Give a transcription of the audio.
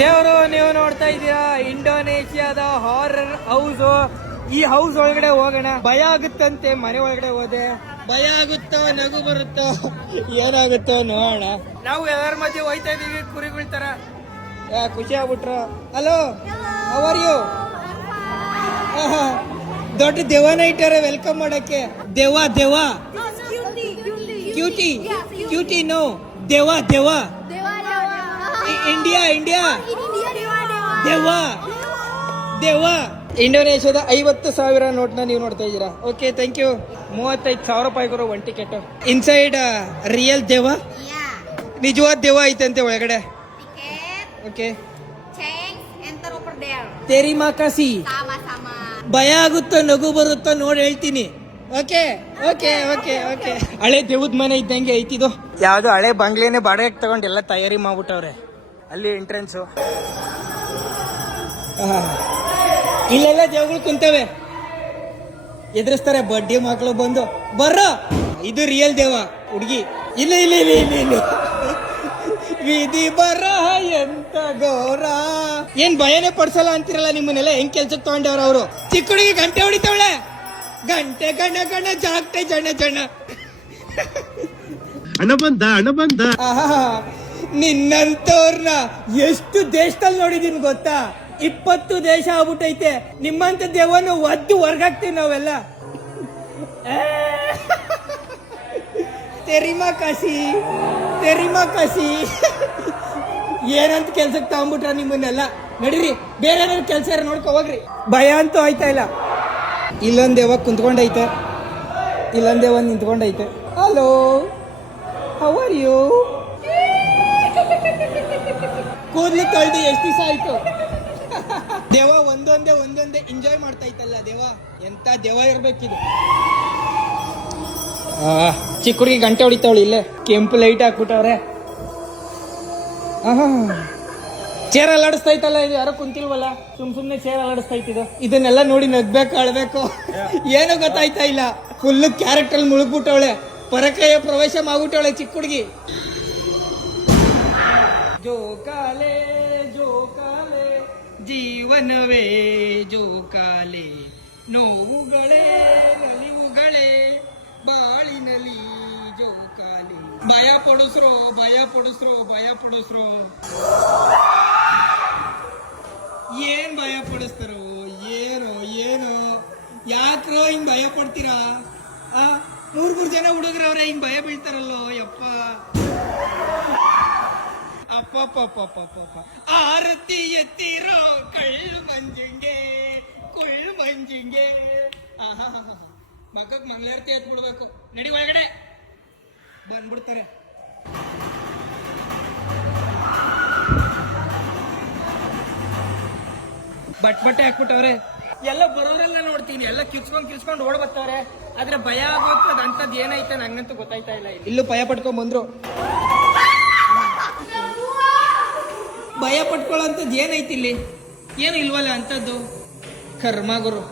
ದೇವರು ನೀವು ನೋಡ್ತಾ ಇದ್ದೀರಾ ಇಂಡೋನೇಷಿಯಾದ ಹಾರರ್ ಹೌಸ್. ಈ ಹೌಸ್ ಒಳಗಡೆ ಹೋಗೋಣ. ಭಯ ಆಗುತ್ತಂತೆ ಮನೆ ಒಳಗಡೆ ಹೋದೆ. ಭಯ ಆಗುತ್ತೋ ನಗು ಬರುತ್ತೋ ಏನಾಗುತ್ತೋ ನೋಡೋಣ. ನಾವು ಎಲ್ಲರ ಮಧ್ಯೆ ಹೋಯ್ತಾ ಇದೀವಿ ಕುರಿಗಳ ತರ. ಖುಷಿ ಆಗ್ಬಿಟ್ರು. Hello, how are you? ದೊಡ್ಡ ದೆವ್ವನ ಇಟ್ಟಾರೆ ವೆಲ್ಕಮ್ ಮಾಡಕ್ಕೆ. ದೆವ್ವ ದೆವ್ವ ಕ್ಯೂಟಿ ಕ್ಯೂಟಿ ನೋ ದೆವ್ವ ದೆವ್ವ. ಇಂಡಿಯಾ ಇಂಡಿಯಾ ದೆವ್ವ ದೆವ್ವ. ಇಂಡೋನೇಷ್ಯಾದ 50,000 ನೋಟ್ನ ನೀವು ನೋಡ್ತಾ ಇದ್ದೀರಾ. Okay, thank you. 35,000 ರೂಪಾಯಿ ಕೊಡು ಒನ್ ಟಿಕೆಟ್. ಇನ್ಸೈಡ್ ರಿಯಲ್ ದೆವ್ವ, ನಿಜವಾದ ದೆವ್ವ ಐತಂತೆ ಒಳಗಡೆ. ಓಕೆ, ತೆರಿಮಾ ಕಾಸಿ. ಭಯ ಆಗುತ್ತೋ ನಗು ಬರುತ್ತೋ ನೋಡಿ ಹೇಳ್ತೀನಿ. Okay okay okay okay. ಹಳೆ ದೇವದ ಮನೆ ಇದ್ದಂಗೆ ಐತಿದು. ಯಾವ್ದು ಹಳೆ ಬಂಗ್ಲೆನೆ ಬಾಡಿಗೆ ತಗೊಂಡು ಎಲ್ಲ ತಯಾರಿ ಮಾಡ್ಬಿಟ್ಟವ್ರೆ. ಅಲ್ಲಿ ಎಂಟ್ರೆನ್ಸು. ಇಲ್ಲೆಲ್ಲ ದೇವಗಳು ಕುಂತವೆ, ಎದುರಿಸ್ತಾರೆ ಬಡ್ಡಿ ಮಕ್ಕಳು ಬಂದು. ಬರ್ರೋ, ಇದು ರಿಯಲ್ ದೇವ ಹುಡುಗಿ. ಇಲ್ಲ ಇಲ್ಲ ಇಲ್ಲ ಇಲ್ಲ ಇಲ್ಲ ವಿಧಿ ಬರ ಎಂತ ಗೌರ. ಏನ್ ಭಯನೇ ಪಡ್ಸಲ್ಲ ಅಂತಿರಲ್ಲ. ನಿಮ್ಮನ್ನೆಲ್ಲ ಹೆಂಗ್ ಕೆಲ್ಸಕ್ಕೆ ತಗೊಂಡವ್ರ ಅವರು. ಚಿಕ್ಕ ಹುಡುಗಿ ಗಂಟೆ ಹೊಡಿತಾವಳೆ. ಗಂಟೆ ಗಣ ಗಣ ಜಾಗ್ಟೆ ಜಣ ಜಣ. ಹಣ ಬಂದ. ನಿನ್ನಂತವ್ರನ್ನ ಎಷ್ಟು ದೇಶದಲ್ಲಿ ನೋಡಿದೀನಿ ಗೊತ್ತಾ? 20 ದೇಶ ಆಗ್ಬಿಟ್ಟೈತೆ. ನಿಮ್ಮಂತ ದೇವನು ಒದ್ದು ಹೊರ್ಗಾಕ್ತಿವಿ ನಾವೆಲ್ಲ. ತೆರಿಮಾ ಕಾಸಿ ತೆರಿಮಾ ಕಾಸಿ. ಏನಂತ ಕೆಲ್ಸಕ್ಕೆ ತಗೊಂಡ್ಬಿಟ್ರ ನಿಮ್ಮನ್ನೆಲ್ಲ. ನಡೀರಿ, ಬೇರೆ ಏನಾದ್ರು ಕೆಲ್ಸ ನೋಡ್ಕೊ ಹೋಗ್ರಿ. ಭಯ ಅಂತೂ ಆಯ್ತಾ ಇಲ್ಲ. ಇಲ್ಲೊಂದ್ ದೇವ ಕುಂತ್ಕೊಂಡೈತೆ, ಇಲ್ಲೊಂದ್ ದೇವ ನಿಂತ್ಕೊಂಡೈತೆ. Hello, how are you? ಕೂದ್ಲು ತೊಳ್ದು ಎಷ್ಟು ದಿವಸ ಆಯ್ತು? ದೇವ ಒಂದೊಂದೇ ಎಂಜಾಯ್ ಮಾಡ್ತಾ ಇತ್ತಲ್ಲ ದೇವ. ಎಂತ ದೇವ ಇರ್ಬೇಕಿದು. ಚಿಕ್ಕ ಹುಡುಗಿ ಗಂಟೆ ಹೊಡಿತಾವಳಿ. ಇಲ್ಲೇ ಕೆಂಪು ಲೈಟ್ ಹಾಕ್ಬಿಟ್ಟವ್ರೆ. ಚೇರ್ ಅಲ್ಲಾಡಿಸ್ತಾ ಇತ್ತಲ್ಲ ಇದು. ಯಾರೋ ಕುಂತಿಲ್ವಲ್ಲ, ಸುಮ್ನೆ ಚೇರ್ ಅಲ್ಲಾಡಿಸ್ತಾ ಇತ್ತಿದು. ಇದನ್ನೆಲ್ಲ ನೋಡಿ ನಗ್ಬೇಕು ಅಳ್ಬೇಕು ಏನು ಗೊತ್ತಾಯ್ತಾ ಇಲ್ಲ. ಫುಲ್ ಕ್ಯಾರೆಕ್ಟರ್ ಅಲ್ಲಿ ಮುಳುಗ್ಬಿಟ್ಟವಳೆ. ಪರಕಾಯ ಪ್ರವೇಶ ಮಾಡ್ಬಿಟ್ಟವಳೆ ಚಿಕ್ಕ ಹುಡುಗಿ. ಜೋಕಾಲೆ ಜೋಕಾಲೆ ಜೀವನವೇ ಜೋಕಾಲೆ. ನೋವುಗಳೇ ನಲಿವುಗಳೇ ಬಾಳಿನಲಿ ಜೋಕಾಲಿ. ಭಯ ಪಡಿಸ್ರೋ ಭಯ ಪಡಿಸ್ರೋ ಭಯ ಪಡಿಸ್ರೋ. ಏನ್ ಭಯ ಪಡಿಸ್ತಾರೋ ಏನು ಏನು. ಯಾಕ್ರೋ ಹಿಂಗ್ ಭಯ ಪಡ್ತೀರಾ? 3 ಜನ ಹುಡುಗರವ್ರೆ ಹಿಂಗ್ ಭಯ ಬೀಳ್ತಾರಲ್ಲೋ ಯಪ್ಪ. ಅಪ್ಪ ಆರತಿ ಎತ್ತಿರೋ ಕಳ್ಳು ಮಂಜಿಂಗೆ ಕುಳ್ಳು ಮಂಜಿಂಗೆ. ಮಕ್ಕಕ್ ಮಂಗಳಾರತಿ ಎತ್ ಬಿಡ್ಬೇಕು. ನಡಿ ಒಳಗಡೆ ಬಂದ್ಬಿಡ್ತಾರೆ. ಬಟ್ಟೆ ಹಾಕ್ಬಿಟ್ಟವ್ರೆ. ಎಲ್ಲ ಬರೋರೆಲ್ಲ ನೋಡ್ತೀನಿ, ಎಲ್ಲ ಕಿರ್ಸ್ಕೊಂಡ್ ಓಡ್ ಬರ್ತಾವ್ರೆ. ಆದ್ರೆ ಭಯ ಆಗೋದ್ ಅಂತದ್ ಏನೈತೆ ನಂಗಂತೂ ಗೊತ್ತಾಯ್ತಾ ಇಲ್ಲ. ಇಲ್ಲೂ ಭಯ ಪಟ್ಕೊಂಡ್ ಬಂದ್ರು. ಭಯ ಪಟ್ಕೊಳ್ಳೋಂಥದ್ದು ಏನೈತಿ ಇಲ್ಲಿ? ಏನು ಇಲ್ವಲ್ಲ ಅಂತದ್ದು. ಕರ್ಮ ಗುರು.